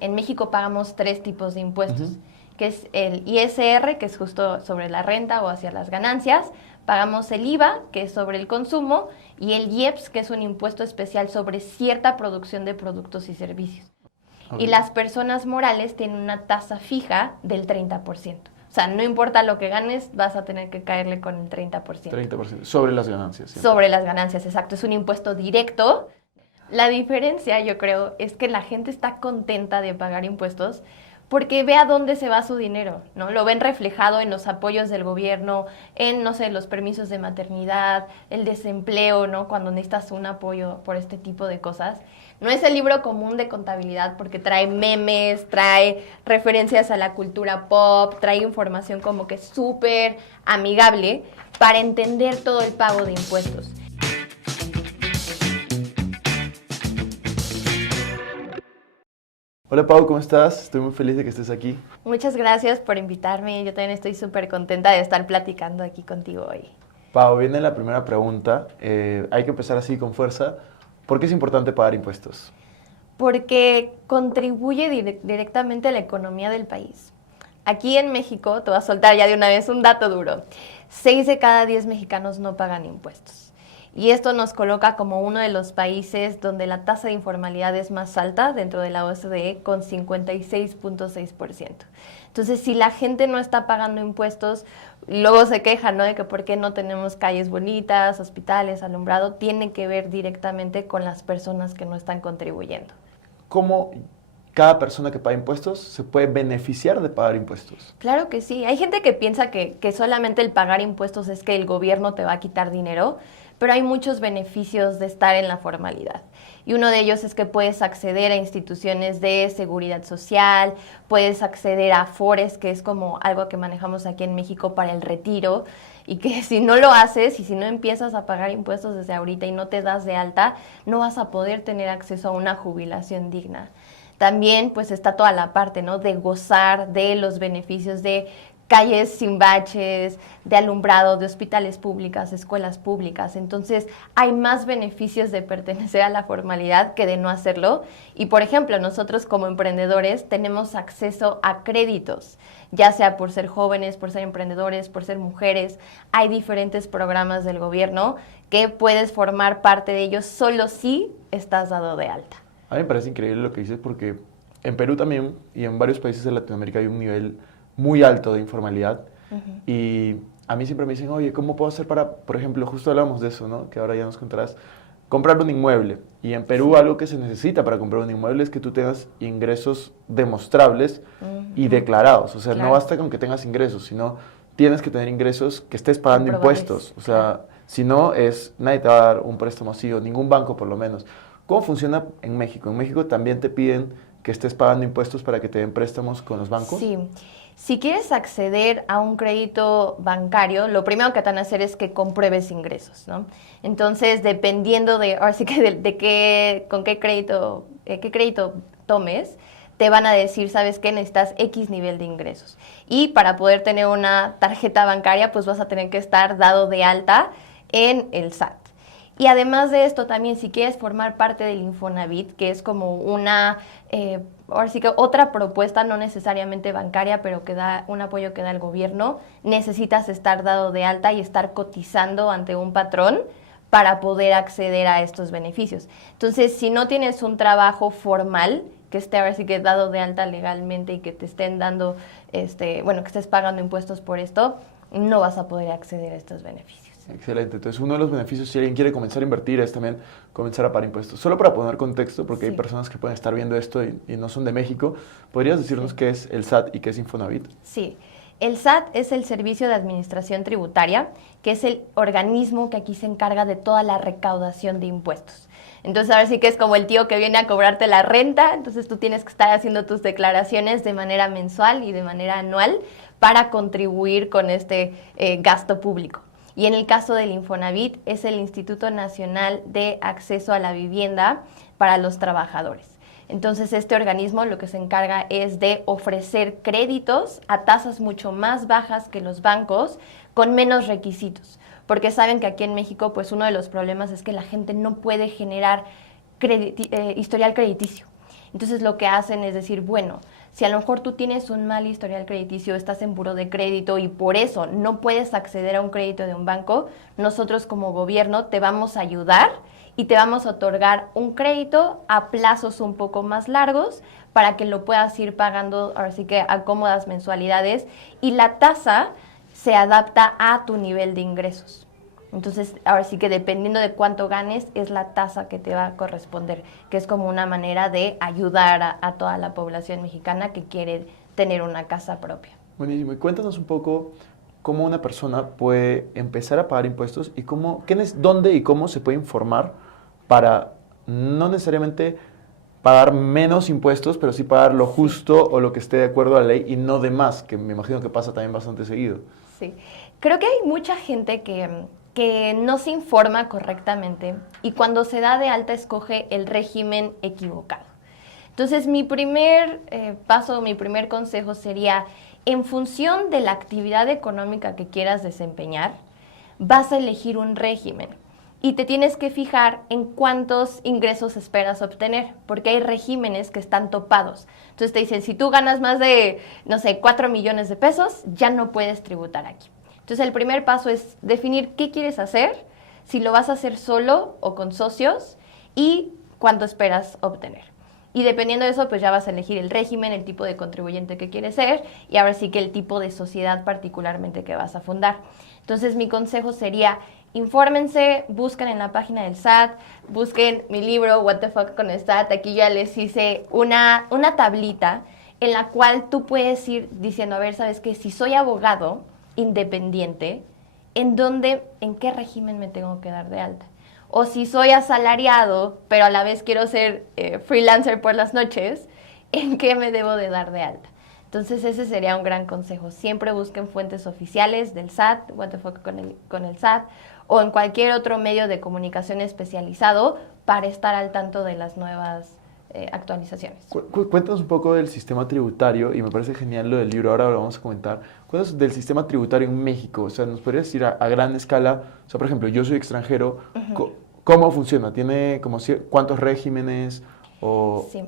En México pagamos 3 tipos de impuestos, que es el ISR, que es justo sobre la renta o hacia las ganancias, pagamos el IVA, que es sobre el consumo, y el IEPS, que es un impuesto especial sobre cierta producción de productos y servicios. Y las personas morales tienen una tasa fija del 30%. O sea, no importa lo que ganes, vas a tener que caerle con el 30%. 30% sobre las ganancias. Siempre. Sobre las ganancias, exacto. Es un impuesto directo. La diferencia, yo creo, es que la gente está contenta de pagar impuestos porque ve a dónde se va su dinero, ¿no? Lo ven reflejado en los apoyos del gobierno, en, no sé, los permisos de maternidad, el desempleo, ¿no? Cuando necesitas un apoyo por este tipo de cosas. No es el libro común de contabilidad porque trae memes, trae referencias a la cultura pop, trae información como que súper amigable para entender todo el pago de impuestos. Hola Pau, ¿cómo estás? Estoy muy feliz de que estés aquí. Muchas gracias por invitarme. Yo también estoy súper contenta de estar platicando aquí contigo hoy. Pau, viene la primera pregunta. Hay que empezar así con fuerza. ¿Por qué es importante pagar impuestos? Porque contribuye directamente a la economía del país. Aquí en México, te voy a soltar ya de una vez un dato duro, 6 de cada 10 mexicanos no pagan impuestos. Y esto nos coloca como uno de los países donde la tasa de informalidad es más alta dentro de la OCDE, con 56.6%. Entonces, si la gente no está pagando impuestos, luego se quejan, ¿no?, de que por qué no tenemos calles bonitas, hospitales, alumbrado. Tiene que ver directamente con las personas que no están contribuyendo. ¿Cómo cada persona que paga impuestos se puede beneficiar de pagar impuestos? Claro que sí. Hay gente que piensa que solamente el pagar impuestos es que el gobierno te va a quitar dinero, pero hay muchos beneficios de estar en la formalidad. Y uno de ellos es que puedes acceder a instituciones de seguridad social, puedes acceder a Afores, que es como algo que manejamos aquí en México para el retiro, y que si no lo haces y si no empiezas a pagar impuestos desde ahorita y no te das de alta, no vas a poder tener acceso a una jubilación digna. También pues está toda la parte, ¿no?, de gozar de los beneficios de calles sin baches, de alumbrado, de hospitales públicas, escuelas públicas. Entonces, hay más beneficios de pertenecer a la formalidad que de no hacerlo. Y, por ejemplo, nosotros como emprendedores tenemos acceso a créditos, ya sea por ser jóvenes, por ser emprendedores, por ser mujeres. Hay diferentes programas del gobierno que puedes formar parte de ellos solo si estás dado de alta. A mí me parece increíble lo que dices porque en Perú también y en varios países de Latinoamérica hay un nivel muy alto de informalidad. Y a mí siempre me dicen, oye, ¿cómo puedo hacer para, por ejemplo, justo hablamos de eso, ¿no?, que ahora ya nos contarás, comprar un inmueble? Y en Perú algo que se necesita para comprar un inmueble es que tú tengas ingresos demostrables y declarados. O sea, no basta con que tengas ingresos, sino tienes que tener ingresos que estés pagando impuestos. O sea, si no, nadie te va a dar un préstamo así, o ningún banco por lo menos. ¿Cómo funciona en México? ¿En México también te piden que estés pagando impuestos para que te den préstamos con los bancos? Sí. Si quieres acceder a un crédito bancario, lo primero que te van a hacer es que compruebes ingresos, ¿no? Entonces, dependiendo ahora sí que con qué crédito tomes, te van a decir, ¿sabes qué? Necesitas X nivel de ingresos. Y para poder tener una tarjeta bancaria, pues vas a tener que estar dado de alta en el SAT. Y además de esto, también si quieres formar parte del Infonavit, que es como ahora sí que otra propuesta, no necesariamente bancaria, pero que da un apoyo que da el gobierno, necesitas estar dado de alta y estar cotizando ante un patrón para poder acceder a estos beneficios. Entonces, si no tienes un trabajo formal, que esté ahora sí que dado de alta legalmente y que te estén dando, que estés pagando impuestos por esto, no vas a poder acceder a estos beneficios. Excelente. Entonces, uno de los beneficios, si alguien quiere comenzar a invertir, es también comenzar a pagar impuestos. Solo para poner contexto, porque hay personas que pueden estar viendo esto y no son de México, ¿podrías decirnos qué es el SAT y qué es Infonavit? Sí. El SAT es el Servicio de Administración Tributaria, que es el organismo que aquí se encarga de toda la recaudación de impuestos. Entonces, ahora sí que es como el tío que viene a cobrarte la renta, entonces tú tienes que estar haciendo tus declaraciones de manera mensual y de manera anual para contribuir con este gasto público. Y en el caso del Infonavit, es el Instituto Nacional de Acceso a la Vivienda para los Trabajadores. Entonces, este organismo lo que se encarga es de ofrecer créditos a tasas mucho más bajas que los bancos, con menos requisitos. Porque saben que aquí en México, pues uno de los problemas es que la gente no puede generar historial crediticio. Entonces lo que hacen es decir, bueno, si a lo mejor tú tienes un mal historial crediticio, estás en buró de crédito y por eso no puedes acceder a un crédito de un banco, nosotros como gobierno te vamos a ayudar y te vamos a otorgar un crédito a plazos un poco más largos para que lo puedas ir pagando, ahora sí que a cómodas mensualidades, y la tasa se adapta a tu nivel de ingresos. Entonces, ahora sí que dependiendo de cuánto ganes, es la tasa que te va a corresponder, que es como una manera de ayudar a toda la población mexicana que quiere tener una casa propia. Buenísimo. Y cuéntanos un poco cómo una persona puede empezar a pagar impuestos y dónde y cómo se puede informar para no necesariamente pagar menos impuestos, pero sí pagar lo justo o lo que esté de acuerdo a la ley y no de más, que me imagino que pasa también bastante seguido. Sí, creo que hay mucha gente que no se informa correctamente y cuando se da de alta escoge el régimen equivocado. Entonces, mi primer paso, mi primer consejo sería, en función de la actividad económica que quieras desempeñar, vas a elegir un régimen y te tienes que fijar en cuántos ingresos esperas obtener, porque hay regímenes que están topados. Entonces te dicen, si tú ganas más de, no sé, 4 millones de pesos, ya no puedes tributar aquí. Entonces el primer paso es definir qué quieres hacer, si lo vas a hacer solo o con socios y cuánto esperas obtener. Y dependiendo de eso, pues ya vas a elegir el régimen, el tipo de contribuyente que quieres ser y ahora sí que el tipo de sociedad particularmente que vas a fundar. Entonces mi consejo sería, infórmense, busquen en la página del SAT, busquen mi libro, What the Fuck con el SAT. Aquí ya les hice una tablita en la cual tú puedes ir diciendo, a ver, ¿sabes qué? Si soy abogado independiente, ¿en qué régimen me tengo que dar de alta? O si soy asalariado, pero a la vez quiero ser freelancer por las noches, ¿en qué me debo de dar de alta? Entonces ese sería un gran consejo. Siempre busquen fuentes oficiales del SAT, What the Fuck con el SAT, o en cualquier otro medio de comunicación especializado para estar al tanto de las nuevas actualizaciones. Cuéntanos un poco del sistema tributario, y me parece genial lo del libro, ahora lo vamos a comentar. Cuéntanos del sistema tributario en México, o sea, ¿nos podrías decir a gran escala? O sea, por ejemplo, yo soy extranjero, ¿cómo funciona? ¿Tiene como cuántos regímenes? Sí.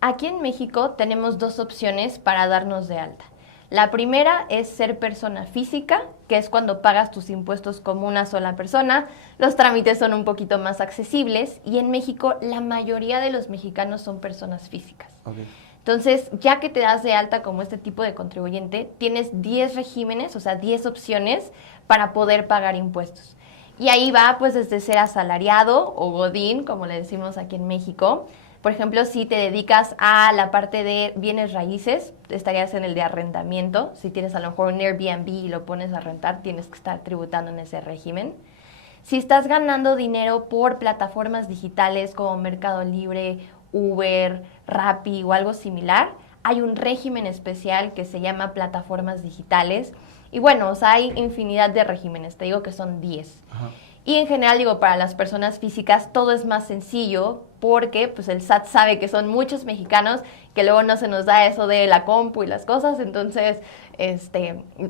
Aquí en México tenemos dos opciones para darnos de alta. La primera es ser persona física, que es cuando pagas tus impuestos como una sola persona. Los trámites son un poquito más accesibles y en México la mayoría de los mexicanos son personas físicas. Okay. Entonces, ya que te das de alta como este tipo de contribuyente, tienes 10 regímenes, o sea, 10 opciones para poder pagar impuestos. Y ahí va pues desde ser asalariado o godín, como le decimos aquí en México. Por ejemplo, si te dedicas a la parte de bienes raíces, estarías en el de arrendamiento. Si tienes a lo mejor un Airbnb y lo pones a rentar, tienes que estar tributando en ese régimen. Si estás ganando dinero por plataformas digitales como Mercado Libre, Uber, Rappi o algo similar, hay un régimen especial que se llama plataformas digitales. Y bueno, o sea, hay infinidad de regímenes, te digo que son 10. Ajá. Y en general, digo, para las personas físicas todo es más sencillo porque pues el SAT sabe que son muchos mexicanos que luego no se nos da eso de la compu y las cosas, entonces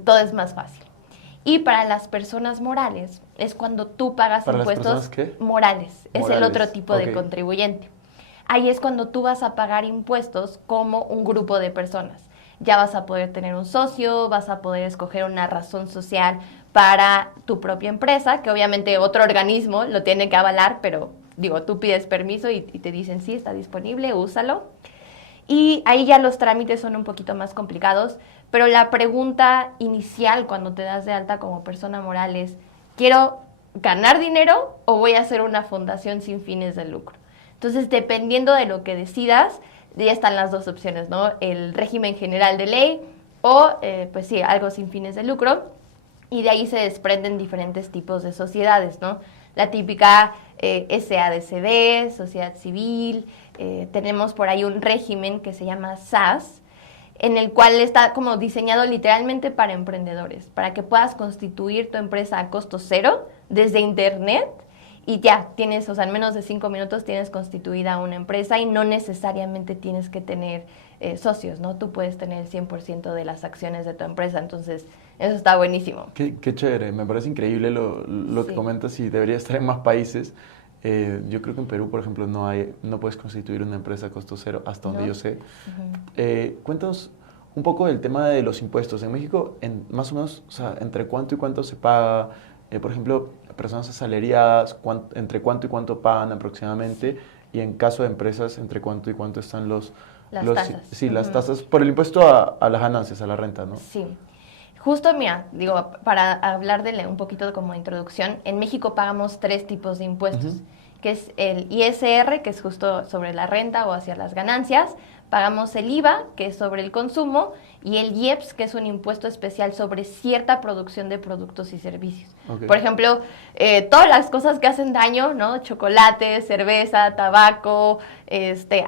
todo es más fácil. Y para las personas morales es cuando tú pagas impuestos morales, es el otro tipo de contribuyente. Ahí es cuando tú vas a pagar impuestos como un grupo de personas. Ya vas a poder tener un socio, vas a poder escoger una razón social para tu propia empresa, que obviamente otro organismo lo tiene que avalar, pero digo, tú pides permiso y te dicen sí, está disponible, úsalo. Y ahí ya los trámites son un poquito más complicados, pero la pregunta inicial cuando te das de alta como persona moral es, ¿quiero ganar dinero o voy a hacer una fundación sin fines de lucro? Entonces, dependiendo de lo que decidas, ya están las dos opciones, ¿no? El régimen general de ley o, pues sí, algo sin fines de lucro. Y de ahí se desprenden diferentes tipos de sociedades, ¿no? La típica SADCB, sociedad civil. Tenemos por ahí un régimen que se llama SAS, en el cual está como diseñado literalmente para emprendedores, para que puedas constituir tu empresa a costo cero desde internet y ya tienes, o sea, en menos de 5 minutos tienes constituida una empresa y no necesariamente tienes que tener socios, ¿no? Tú puedes tener el 100% de las acciones de tu empresa, entonces eso está buenísimo. Qué chévere, me parece increíble lo que comentas y debería estar en más países. Yo creo que en Perú, por ejemplo, no puedes constituir una empresa a costo cero, hasta donde ¿No? yo sé. Cuéntanos un poco del tema de los impuestos. En México, más o menos, o sea, ¿entre cuánto y cuánto se paga? Por ejemplo, personas asalariadas, ¿entre cuánto y cuánto pagan aproximadamente? Y en caso de empresas, ¿entre cuánto y cuánto están Las tasas. Sí, las tasas por el impuesto a las ganancias, a la renta, ¿no? Sí. Justo, mira, digo, para hablar de un poquito como introducción, en México pagamos 3 tipos de impuestos, que es el ISR, que es justo sobre la renta o hacia las ganancias, pagamos el IVA, que es sobre el consumo, y el IEPS, que es un impuesto especial sobre cierta producción de productos y servicios. Okay. Por ejemplo, todas las cosas que hacen daño, ¿no? Chocolate, cerveza, tabaco,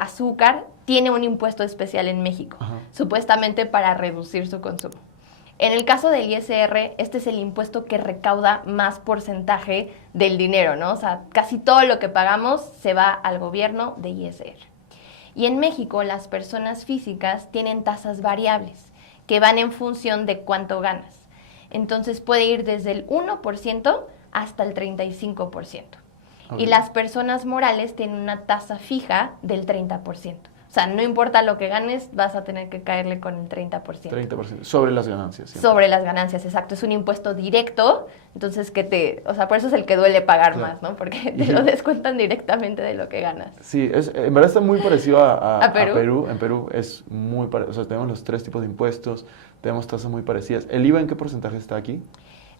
azúcar, tiene un impuesto especial en México, supuestamente para reducir su consumo. En el caso del ISR, este es el impuesto que recauda más porcentaje del dinero, ¿no? O sea, casi todo lo que pagamos se va al gobierno de ISR. Y en México, las personas físicas tienen tasas variables que van en función de cuánto ganas. Entonces puede ir desde el 1% hasta el 35%. Okay. Y las personas morales tienen una tasa fija del 30%. O sea, no importa lo que ganes, vas a tener que caerle con el 30%. 30%, sobre las ganancias. Siempre. Sobre las ganancias, exacto. Es un impuesto directo, entonces o sea, por eso es el que duele pagar más, ¿no? Porque te lo descuentan directamente de lo que ganas. Sí, en verdad está muy parecido a Perú. Perú. En Perú es muy parecido, o sea, tenemos los 3 tipos de impuestos, tenemos tasas muy parecidas. ¿El IVA en qué porcentaje está aquí?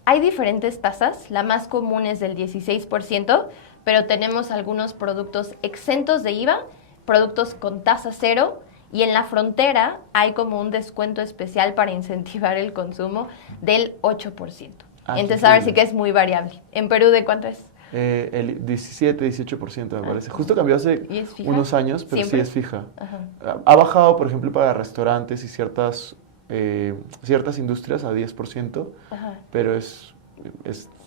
Hay diferentes tasas, la más común es del 16%, pero tenemos algunos productos exentos de IVA, productos con tasa cero, y en la frontera hay como un descuento especial para incentivar el consumo del 8%. Entonces, a ver, sí que es muy variable. ¿En Perú de cuánto es? El 17-18% me parece. Justo cambió hace unos años, pero ¿Siempre? Sí es fija. Ha bajado, por ejemplo, para restaurantes y ciertas industrias a 10%, pero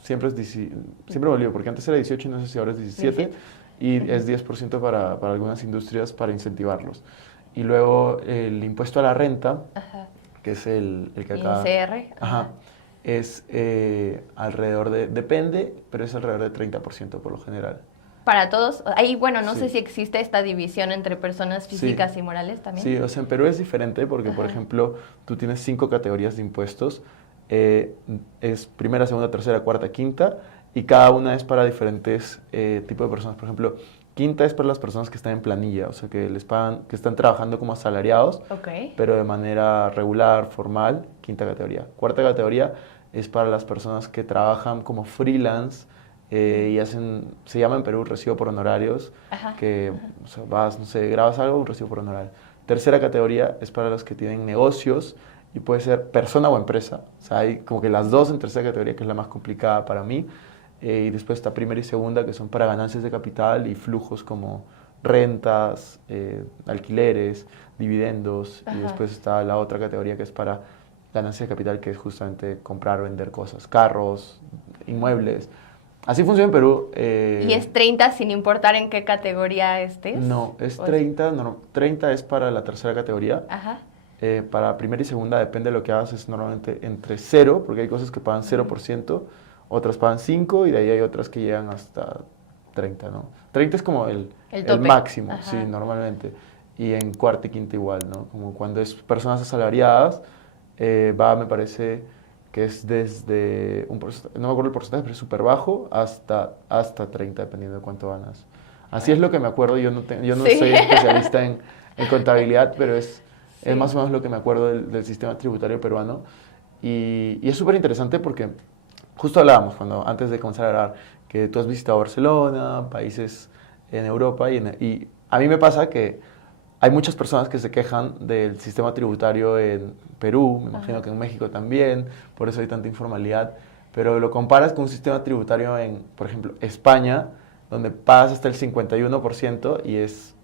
siempre volvió, porque antes era 18 y no sé si ahora es 17. Y es 10% para algunas industrias para incentivarlos. Y luego el impuesto a la renta, que es el que acá... ISR. Es alrededor depende, pero es alrededor de 30% por lo general. Para todos. Ahí, bueno, no sé si existe esta división entre personas físicas y morales también. Sí, o sea, en Perú es diferente porque, por ejemplo, tú tienes 5 categorías de impuestos. Es primera, segunda, tercera, cuarta, quinta. Y cada una es para diferentes tipos de personas. Por ejemplo, quinta es para las personas que están en planilla, o sea, que les pagan, que están trabajando como asalariados, pero de manera regular, formal, quinta categoría. Cuarta categoría es para las personas que trabajan como freelance y se llama en Perú recibo por honorarios, que o sea, vas, no sé, grabas algo, un recibo por honorario. Tercera categoría es para los que tienen negocios y puede ser persona o empresa. O sea, hay como que las dos en tercera categoría, que es la más complicada para mí. Y después está primera y segunda, que son para ganancias de capital y flujos como rentas, alquileres, dividendos. Y después está la otra categoría que es para ganancias de capital, que es justamente comprar o vender cosas, carros, inmuebles. Así funciona en Perú. ¿Y es 30 sin importar en qué categoría estés? No, es 30. No, 30 es para la tercera categoría. Para primera y segunda, depende de lo que hagas, es normalmente entre 0, porque hay cosas que pagan 0%. Otras pagan 5 y de ahí hay otras que llegan hasta 30, ¿no? 30 es como el máximo, sí, normalmente. Y en cuarta y quinta igual, ¿no? Como cuando es personas asalariadas, me parece que es desde un porcentaje, no me acuerdo el porcentaje, pero es súper bajo, hasta 30, dependiendo de cuánto ganas. Así es lo que me acuerdo, yo no soy especialista en contabilidad, pero es más o menos lo que me acuerdo del sistema tributario peruano. Y es súper interesante porque justo hablábamos antes de comenzar a grabar que tú has visitado Barcelona, países en Europa, y a mí me pasa que hay muchas personas que se quejan del sistema tributario en Perú, me imagino que en México también, por eso hay tanta informalidad, pero lo comparas con un sistema tributario en, por ejemplo, España, donde pagas hasta el 51% y es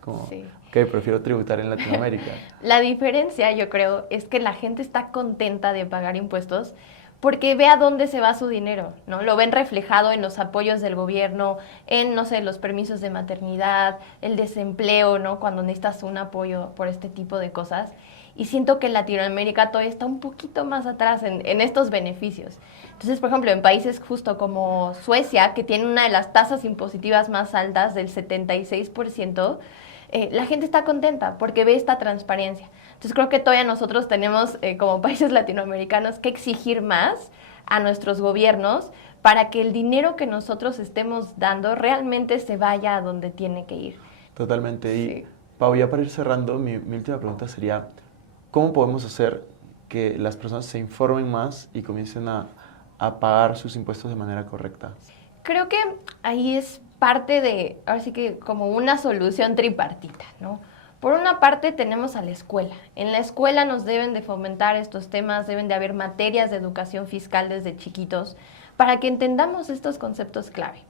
como, ok, prefiero tributar en Latinoamérica. La diferencia, yo creo, es que la gente está contenta de pagar impuestos porque ve a dónde se va su dinero, ¿no? Lo ven reflejado en los apoyos del gobierno, en, no sé, los permisos de maternidad, el desempleo, ¿no? Cuando necesitas un apoyo por este tipo de cosas. Y siento que Latinoamérica todavía está un poquito más atrás en estos beneficios. Entonces, por ejemplo, en países justo como Suecia, que tiene una de las tasas impositivas más altas del 76%, la gente está contenta porque ve esta transparencia. Entonces creo que todavía nosotros tenemos como países latinoamericanos que exigir más a nuestros gobiernos para que el dinero que nosotros estemos dando realmente se vaya a donde tiene que ir. Totalmente. Sí. Y Pau, ya para ir cerrando, mi última pregunta sería, ¿cómo podemos hacer que las personas se informen más y comiencen a pagar sus impuestos de manera correcta? Creo que ahí es parte de, ahora sí que como una solución tripartita, ¿no? Por una parte tenemos a la escuela. En la escuela nos deben de fomentar estos temas, deben de haber materias de educación fiscal desde chiquitos para que entendamos estos conceptos clave.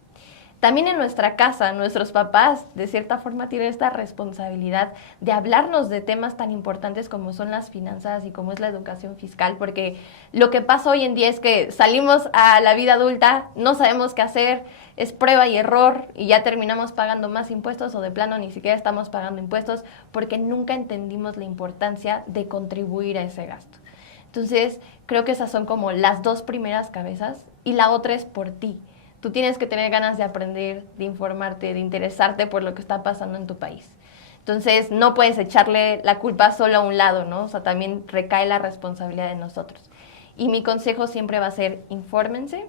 También en nuestra casa, nuestros papás de cierta forma tienen esta responsabilidad de hablarnos de temas tan importantes como son las finanzas y como es la educación fiscal, porque lo que pasa hoy en día es que salimos a la vida adulta, no sabemos qué hacer, es prueba y error y ya terminamos pagando más impuestos o de plano ni siquiera estamos pagando impuestos porque nunca entendimos la importancia de contribuir a ese gasto. Entonces, creo que esas son como las dos primeras cabezas y la otra es por ti. Tú tienes que tener ganas de aprender, de informarte, de interesarte por lo que está pasando en tu país. Entonces, no puedes echarle la culpa solo a un lado, ¿no? O sea, también recae la responsabilidad de nosotros. Y mi consejo siempre va a ser, infórmense,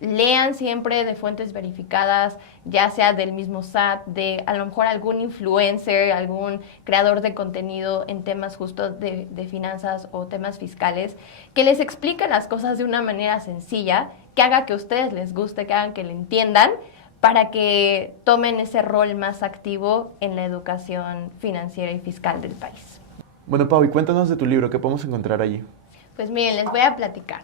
lean siempre de fuentes verificadas, ya sea del mismo SAT, de a lo mejor algún influencer, algún creador de contenido en temas justo de finanzas o temas fiscales, que les explique las cosas de una manera sencilla, que haga que a ustedes les guste, que hagan que le entiendan, para que tomen ese rol más activo en la educación financiera y fiscal del país. Bueno, Pau, y cuéntanos de tu libro, ¿qué podemos encontrar allí? Pues miren, les voy a platicar.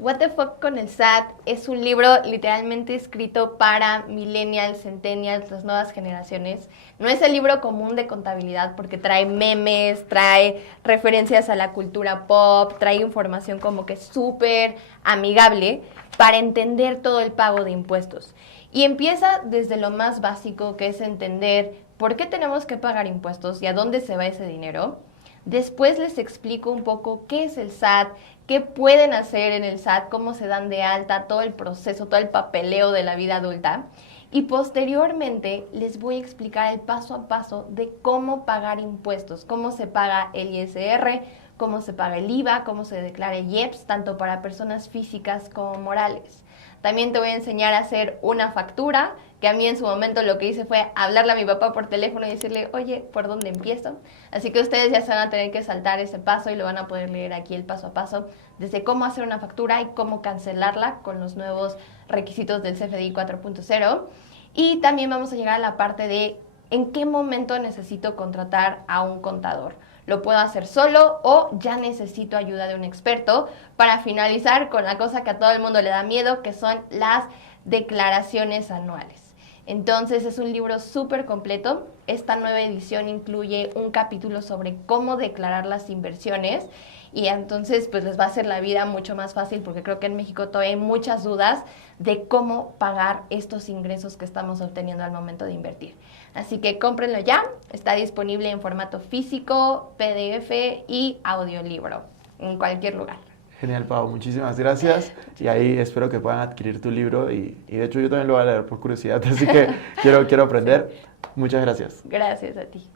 What the Fuck con el SAT es un libro literalmente escrito para millennials, centennials, las nuevas generaciones. No es el libro común de contabilidad porque trae memes, trae referencias a la cultura pop, trae información como que súper amigable para entender todo el pago de impuestos. Y empieza desde lo más básico, que es entender por qué tenemos que pagar impuestos y a dónde se va ese dinero. Después les explico un poco qué es el SAT, qué pueden hacer en el SAT, cómo se dan de alta, todo el proceso, todo el papeleo de la vida adulta. Y posteriormente les voy a explicar el paso a paso de cómo pagar impuestos, cómo se paga el ISR, cómo se paga el IVA, cómo se declara el IEPS, tanto para personas físicas como morales. También te voy a enseñar a hacer una factura, que a mí en su momento lo que hice fue hablarle a mi papá por teléfono y decirle, oye, ¿por dónde empiezo? Así que ustedes ya se van a tener que saltar ese paso y lo van a poder leer aquí el paso a paso, desde cómo hacer una factura y cómo cancelarla con los nuevos requisitos del CFDI 4.0. Y también vamos a llegar a la parte de en qué momento necesito contratar a un contador. Lo puedo hacer solo o ya necesito ayuda de un experto para finalizar con la cosa que a todo el mundo le da miedo, que son las declaraciones anuales. Entonces es un libro súper completo. Esta nueva edición incluye un capítulo sobre cómo declarar las inversiones y entonces pues les va a hacer la vida mucho más fácil porque creo que en México todavía hay muchas dudas de cómo pagar estos ingresos que estamos obteniendo al momento de invertir. Así que cómprenlo ya, está disponible en formato físico, PDF y audiolibro en cualquier lugar. Genial, Pau, muchísimas gracias. Y ahí espero que puedan adquirir tu libro y de hecho yo también lo voy a leer por curiosidad, así que quiero aprender. Muchas gracias. Gracias a ti.